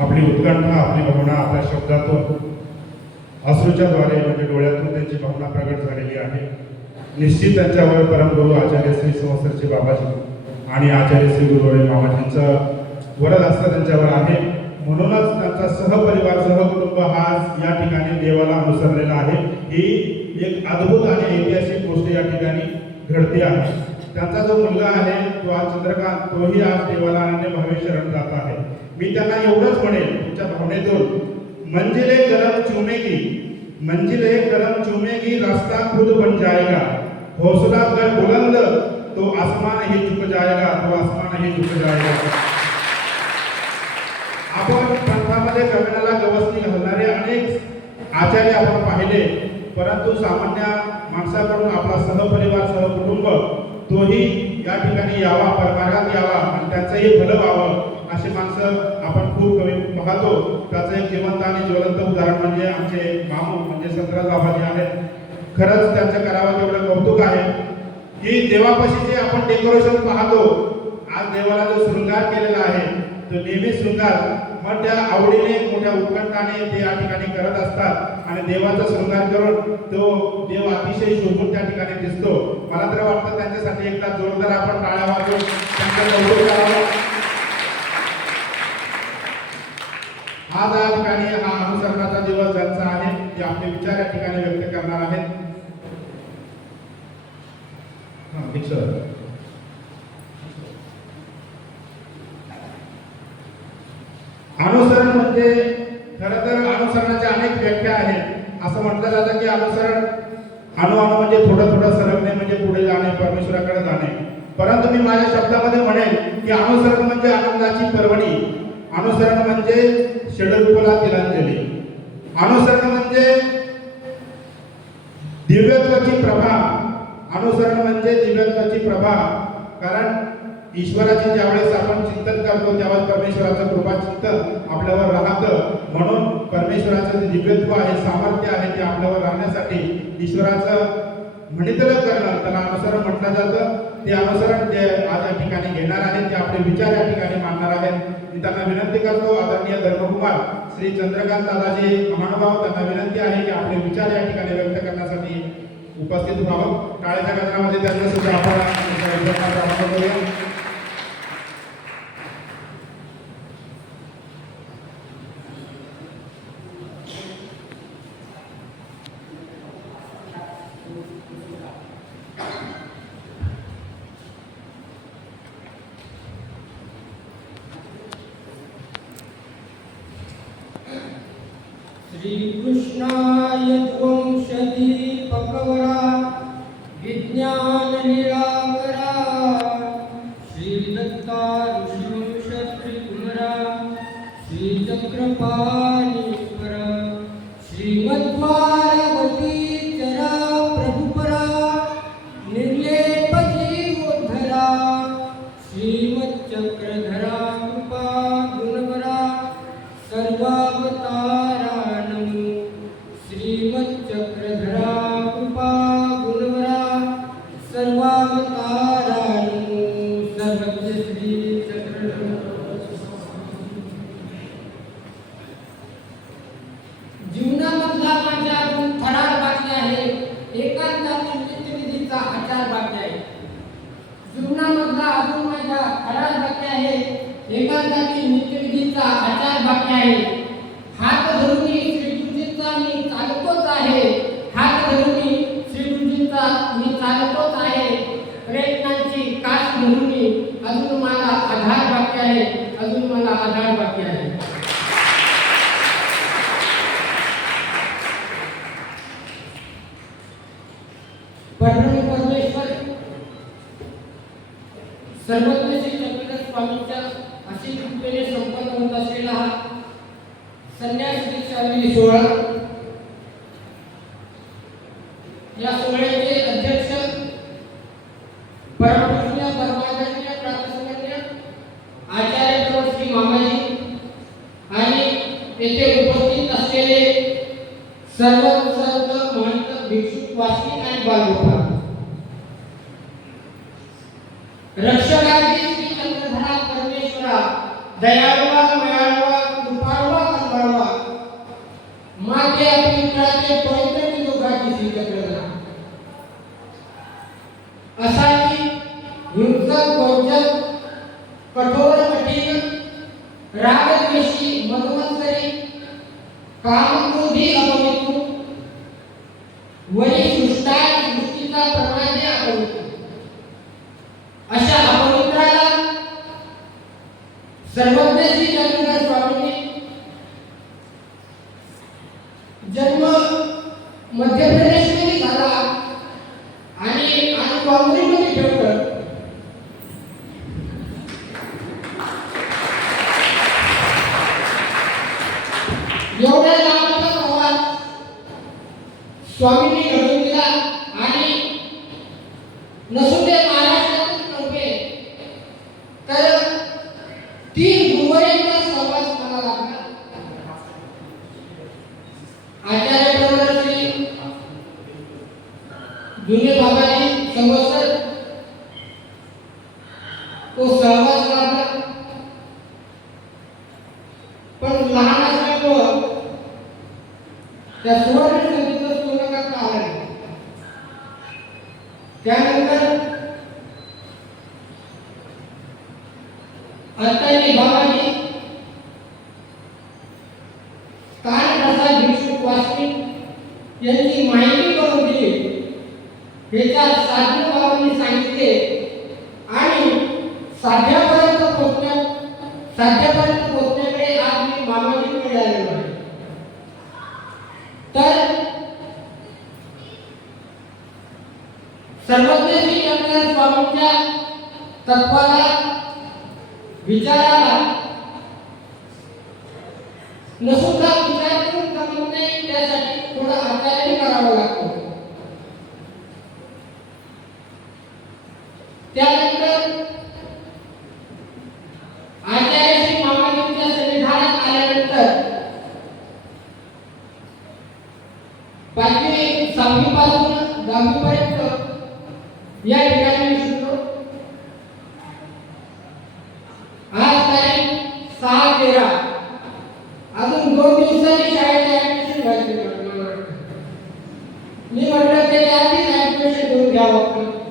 आपली उत्कंठा आपली भावना आपल्या शब्दातून अश्रूच्या द्वारे म्हणजे डोळ्यातून त्यांची भावना प्रगट झालेली आहे. निश्चित त्यांच्यावर परमगुरु आचार्य श्री संवत्सरचे बाबाजी आणि आचार्य श्री गुरुवरे मामाजींचं वरद असतं त्यांच्यावर आहे. म्हणूनच त्यांचा सहपरिवार सहकुटुंब हा या ठिकाणी देवाला अनुसरलेला आहे. ही एक अद्भुत आणि ऐतिहासिक गोष्ट या ठिकाणी घडते आहे. त्यांचा जो मुलगा आहे तो आज चंद्रकांत तोही आज देवाला अनन्य भावे शरण जात आहे. मी त्यांना एवढंच म्हणेल तुमच्या भावनेतून. मंजिले गरम चुमेगी मंजिले गरम चुमेगी रास्ता खुद बन जाएगा. हौसला अगर बुलंद तो आसमान ही झुक जाएगा तो आसमान ही झुक जाएगा. आपण पंथामध्ये गगनाला गवसणी घालणारे अनेक आचार्य आपण पाहिले परंतु सामान्य माणसाकडून आपला सहपरिवार सहकुटुंब तोही या ठिकाणी यावा परमार्गात यावा आणि त्यांचंही भलं व्हावं. अशी माणसं आपण खूप कमी पाहतो त्याचं एक जिवंत आणि ज्वलंत उदाहरण म्हणजे आमचे मामू म्हणजे संतराज बाबाजी आहेत. खरंच त्यांचं करावं तेवढं कौतुक आहे की देवापाशी जे आपण डेकोरेशन पाहतो आज देवाला जो शृंगार केलेला आहे तो नेहमी शृंगार. मग त्या आवडीने मोठ्या उत्कंठाने ते या ठिकाणी करत असतात आणि देवाचा शृंगार करून तो देव अतिशय शोभून त्या ठिकाणी दिसतो. मला तर वाटतं त्यांच्यासाठी एकदा जोरदार आपण टाळ्या वाजून त्यांचं कौतुक करावं. आज या ठिकाणी हा अनुसरणाचा दिवस ज्यांचा आहे ते आपले विचार या ठिकाणी व्यक्त करणार आहेत. अनुसरण म्हणजे खर तर अनुसरणाच्या अनेक व्याख्या आहेत. असं म्हटलं जातं की अनुसरण अनु अणु म्हणजे थोडं थोडं सरकणे म्हणजे पुढे जाणे परमेश्वराकडे जाणे. परंतु मी माझ्या शब्दामध्ये म्हणेन की अनुसरण म्हणजे आनंदाची पर्वणी. अनुसरण म्हणजे षडरूपला तिलांजली. अनुसरण म्हणजे दिव्यत्वाची प्रभा. अनुसरण म्हणजे दिव्यत्वाची प्रभा. कारण ईश्वराचे ज्यावेळेस आपण चिंतन करतो त्यावेळेस परमेश्वराचं कृपा चिंतन आपल्यावर राहतं. म्हणून परमेश्वराचं जे दिव्यत्व आहे सामर्थ्य आहे ते आपल्यावर राहण्यासाठी ईश्वराचं म्हणितलं करणं त्याला अनुसरण म्हटलं जातं. ते अनुसरण जे आज या ठिकाणी घेणार आहेत ते आपले विचार या ठिकाणी मांडणार आहेत मी त्यांना विनंती करतो आदरणीय धर्मकुमार श्री चंद्रकांत दादाजी महानुभाव त्यांना विनंती आहे की आपले विचार या ठिकाणी व्यक्त करण्यासाठी उपस्थित व्हावं. काळेच्या गजरामध्ये त्यांना सुद्धा आपण त्यांच्या विचारांचा वापर श्रीकृष्णाय ध्वंसदीपकवरा विज्ञाननिराकरा श्रीदत्ता ऋषिवंशत्रिकुमरा श्रीचक्रपाणीश्वर श्रीमध्वारवती नित्यविधीचा आचार आहे जीवनामधला अजून माझा थरार बाकी आहे एकांतातील नित्यविधीचा आचार बाकी आहे हात धरून श्रीगुरुजींचा मी चालतोच आहे. हात धरून श्रीगुरुजींचा मी चालतोच आहे. प्रयत्नांची कास धरून अजून मला आधार बाकी आहे अजून मला आधार बाकी आहे सर्वज्ञ श्री चक्रधर स्वामींच्या अशी कृपेने संपन्न होत असलेला हा संन्यास दीक्षावली सोहळा. या सोहळ्याचे अध्यक्ष परमपूज्य प्रातस्मरणीय आचार्य प्रभू श्री मामाजी आणि येथे उपस्थित असलेले सर्व संत महंत भिक्षुक वासी आणि बालगोपाल दयाळुवा मिळावा दुपारवा कंगाळुवा माते आपली कळते पवित्र मी करणार असा की हिंसक कठोर कठीण रागद्वेषी मधुमत्सरी काम एवढ्या लांबचा प्रवास स्वामींनी घडून दिला आणि नसून ते महाराष्ट्रातच नव्हते तर तीन गुरुवारींचा सहवास मला लागला. आचार्य प्रवर जुने बाबाने संवत्सर तो सहवास लागला. पण लहान असल्यामुळं त्या सुवर्ण संधीचं पूर्ण करता आलं नाही त्यानंतर अंतर्नी बाबाजी कानप्रसाद भिक्षुक वासनिक यांची माहिती करून दिली. ह्याच्या साध्य भावांनी सांगितले आणि साध्यापर्यंत पोहोचण्यात साध्या पोहोचण्याकडे आज मी मामाजीकडे आलेलो आहे तर सर्वज्ञ श्री चंद्र स्वामींच्या तत्वाला विचाराला नसुद्धा विचार करून जमत नाही त्यासाठी थोडा अभ्यासही करावा लागतो. त्यानंतर आचार्य श्री मामाजींच्या सन्निधानात आल्यानंतर पाचवी सहावीपासून दहावीपर्यंत या ठिकाणी yang.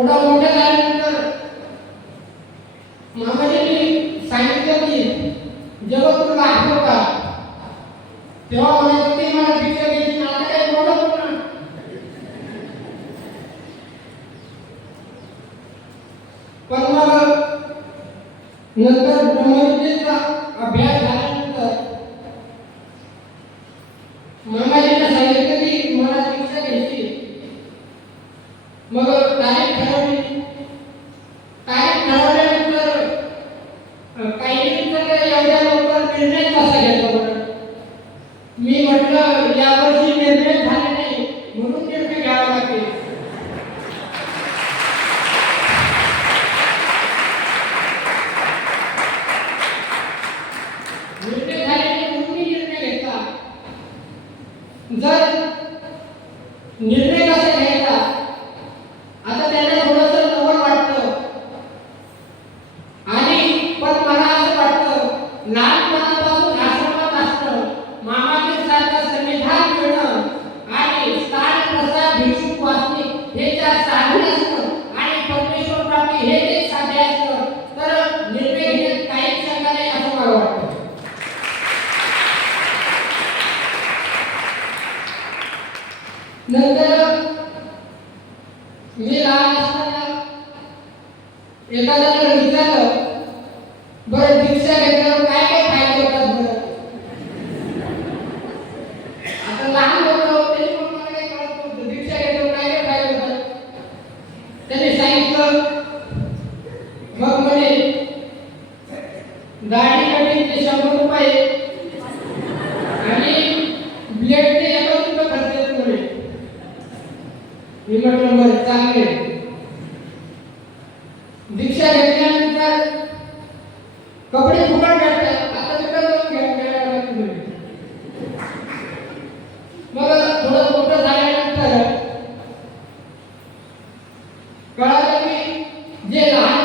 थोडा मोठा झाल्यानंतर मामाजींनी सांगितलं की जेव्हा तुला आठवता तेव्हा म्हणायचं ते मला दीक्षा घ्यायची आता काही बोलत ना. पण मग नंतर ब्रह्मविद्येचा अभ्यास झाल्यानंतर निर्णय झाल्याने तुम्ही निर्णय घेता जर नंतर मी लहान असताना एखाद्याला विचारलं बरं दीक्षा घेतल्यावर काय काय फायदे होतात बरं? आता लहान लोक ते पण मला काही काय काय होतात त्यांनी सांगितलं मग म्हणे दाढी कटिंगचे शंभर रुपये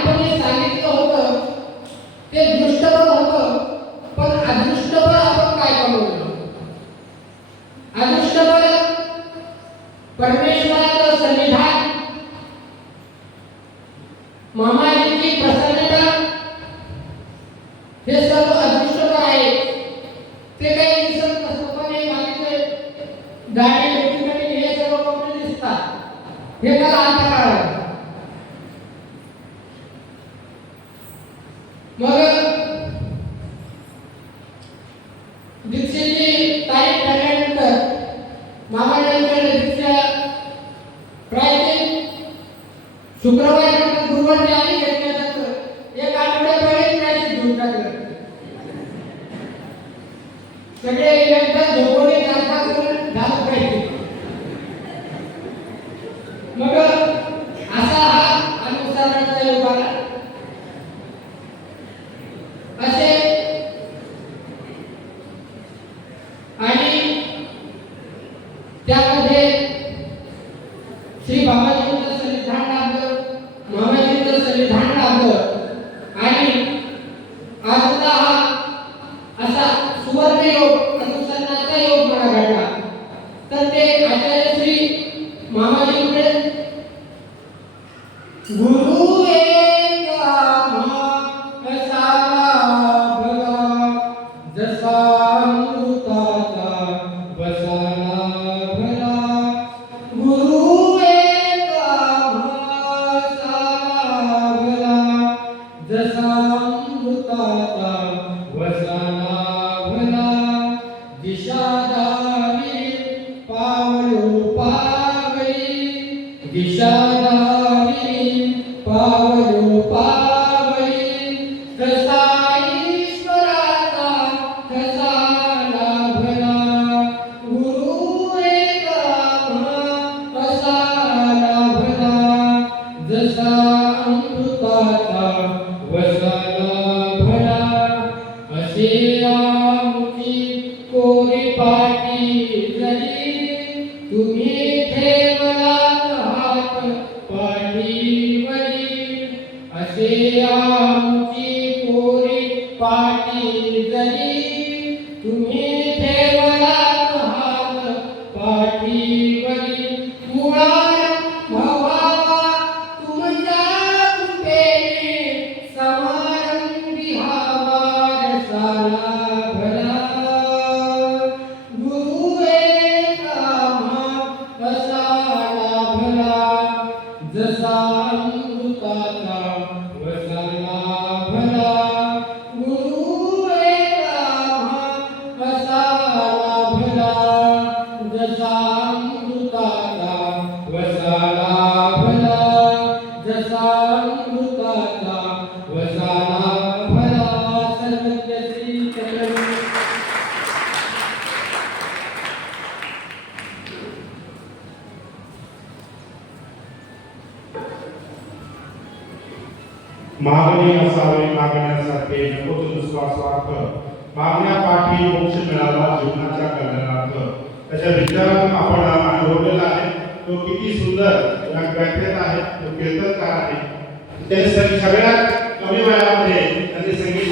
આપણને સાહિત્ય मामाजी कुठे गुरु Vishadari Paulo Pai. Vishara Vini Pavadu मागणी असावे मागण्यासारखे नकोच दुसरा स्वार्थ मागण्यापाठी मोक्ष मिळाला जीवनाच्या कल्याणार्थ. त्याच्या विचारातून आपण अनुभवलेला आहे. तो किती सुंदर व्याख्यात आहे तो कीर्तनकार आहे? त्या सगळ्यात कमी वेळामध्ये त्याचे संगीत